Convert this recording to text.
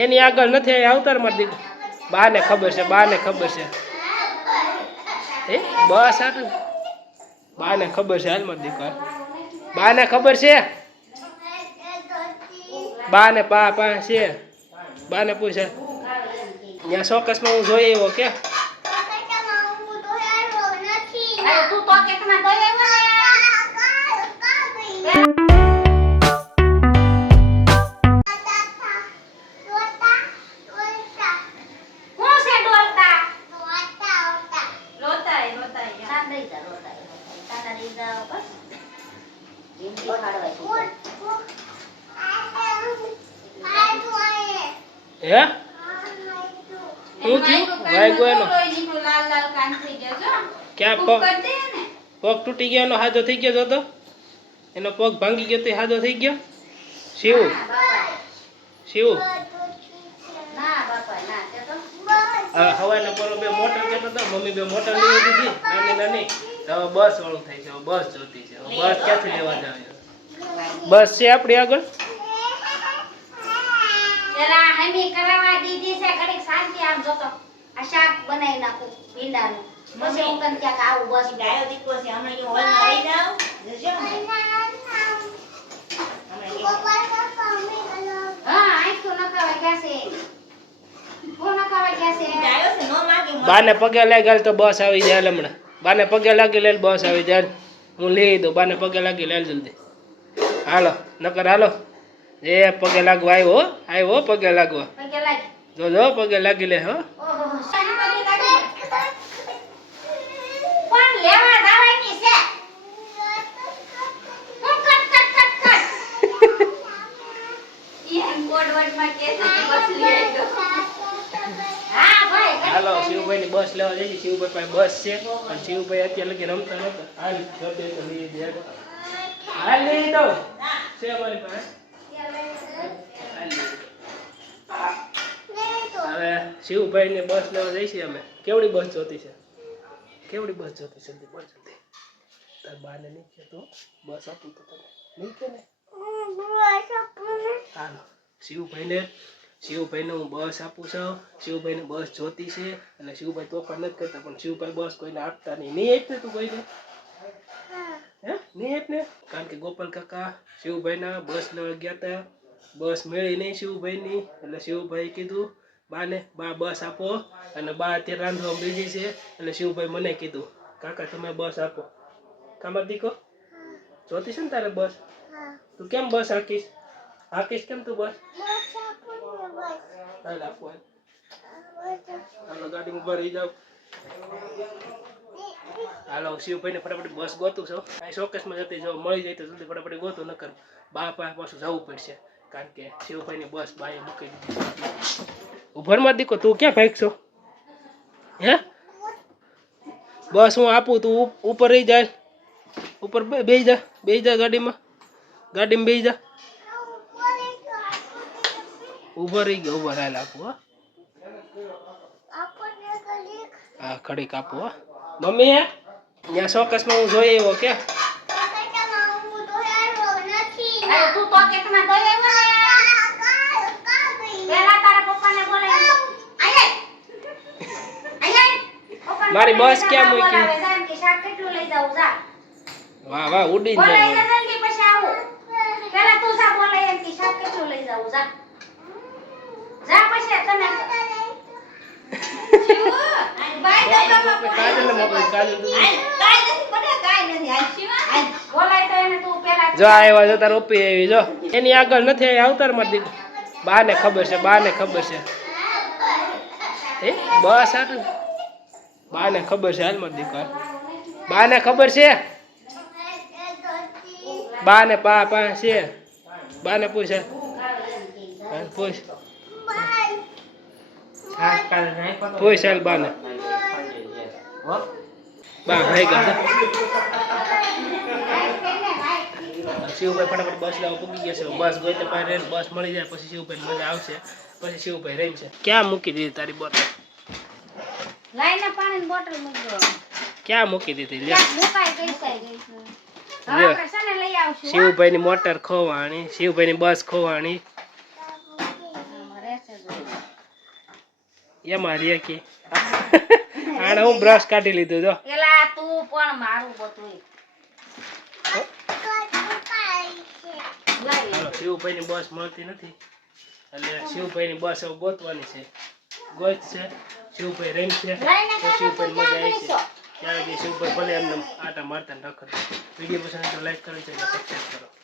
એની આગળ નથી આવતાર માં દીક બાને ખબર છે એ બસ આટલું બાને ખબર છે હાલ માં દીક બાને ખબર છે બાને પા છે બાને પૂછે ત્યાં ચોક્કસમાં હું જોઈ આવ્યો કે હે હું થયું વાગ્યો એનો ક્યાં પગ તૂટી ગયો એનો હાજો થઈ ગયો તો એનો પગ ભાંગી ગયો તો હાજો થઈ ગયો શિવ હવાના પર બે મોટર કેતો તો મમ્મી બે મોટર લઈ દીધી નાની તો બસ વાળું થાય છે બસ જોતી છે બસ ક્યાંથી લેવા જાવે બસ છે આપણી આગળ એલા હમી કરાવવા દીધી છે ઘડી શાંતિ આમ જોતો આ શાક બનાવી નાખું ભીંડાનું પછી હું કન ક્યાંક આવું બસ ડાયો દીકો છે હમણાં જો હોલ માં આવી જાવ જજો હા આઈ તો નકાવા ગયા છે ડાયો છે નો માગે બાને પગે લાગી તો બસ આવી જાય હમણાં બાને પગે લાગી લે બસ આવી જાય હું લઈ દઉં બાને પગે લાગી લે જલ્દી હાલો નકર હાલો એ પગે લાગવા આવ્યો પગે લાગવા જો પગે લાગી લે હો પણ લેવા જવાની છે હું કટ ઈન કોડવડ માં કે છે બસ લઈ આવ્યો હા ભાઈ હાલો શિવભાઈ ની બસ લેવા જઈ શિવભાઈ પાસે બસ છે અને શિવભાઈ અત્યારે લગી રમતા નતા હાલ જોતે તો લઈ દે હાલ લઈ દો છે મારી પાસે હવે શિવભાઈ ને બસ લેવા જઈશું અમે કેવડી બસ જોતી છે જલ્દી બોલ જલ્દી તાર બાને નહીં કે તો બસ આપું તો તને નહીં કે ને હાલો શિવભાઈને હું બસ આપું છું શિવભાઈને બસ જોતી છે અને શિવભાઈ તોફાન નથી કરતા પણ શિવભાઈ બસ કોઈને આપતા નહીં આપને તું કોઈને હે નહીં આપને કારણ કે ગોપાલ કાકા શિવભાઈના બસ લેવા ગયા હતા બસ મેળી નહીં શિવભાઈની એટલે શિવભાઈ કીધું બાને બા બસ આપો અને બા અત્યારે રાંધવા બીજી છે એટલે શિવભાઈ મને કીધું કાકા તમે બસ આપો કામા દીકો જોતી છે ને તારે બસ તું કેમ બસ હાકીશ કેમ તું બસ હાલ આપો હાલો ગાડીમાં ઉભા રહી જાવ હાલો શિવભાઈને ફટાફટ બસ ગોતું છો અહીં શોકેસમાં જતી જો મળી જાય તો જલ્દી ફટાફટ ગોતું ન કર બા પાસે પાછું જવું પડશે કારણ કે શિવભાઈની બસ બાએ મૂકી દીધી ઉભરમાં દીકો તું ક્યાં ભાગશો હે બસ હું આપું તું ઉપર રહી જાય ઉપર બેસી જા ગાડીમાં બેસી જા ઉભા રહી ગયો ઉભા હાલ આપું હા ઘડીક આપું મમ્મી ત્યાં શોકેસમાં હું જોઈ આવ્યો કે મારી બસ ક્યાં મૂકી વાહ ઉડી જાય જો આવ્યા જો તાર ઓપી આવી જો એની આગળ નથી આવતાર માં દીક બાને ખબર છે એ બસ આટલું બાને ખબર છે હાલ માં દીક બાને ખબર છે બાને પા છે બાને પૂછે પૂછ હાલ બાને બા ભાઈ ગયા શિવભાઈ ફટાફટ બસ લેવા પૂકી ગયા છે બસ ગઈ તો બસ મળી જાય પછી શિવભાઈ મજા આવશે પછી શિવભાઈ રહી છે ક્યાં મૂકી દીધી તારી બોટલ લાઈને પાણીની બોટલ મૂકજો ક્યાં મૂકી દીધી લે મુકાઈ ગઈ છે શિવભાઈ ની મોટર ખોવાણી શિવભાઈ ની બસ ખોવાણી એમાં રે કે આને હું બ્રશ કાઢી લીધું જો એલા તું પણ મારું બધું હાલો શિવભાઈની બસ મળતી નથી એટલે શિવભાઈની બસ હવે ગોતવાની છે ગોત છે શિવભાઈ રેમ છે તો શિવભાઈ મજા આવી છે ત્યારે કે શિવભાઈ ભલે એમને આટા મારતા ન રખડે વિડીયો પસંદ તો લાઈક કરી છે સબસ્ક્રાઈબ કરો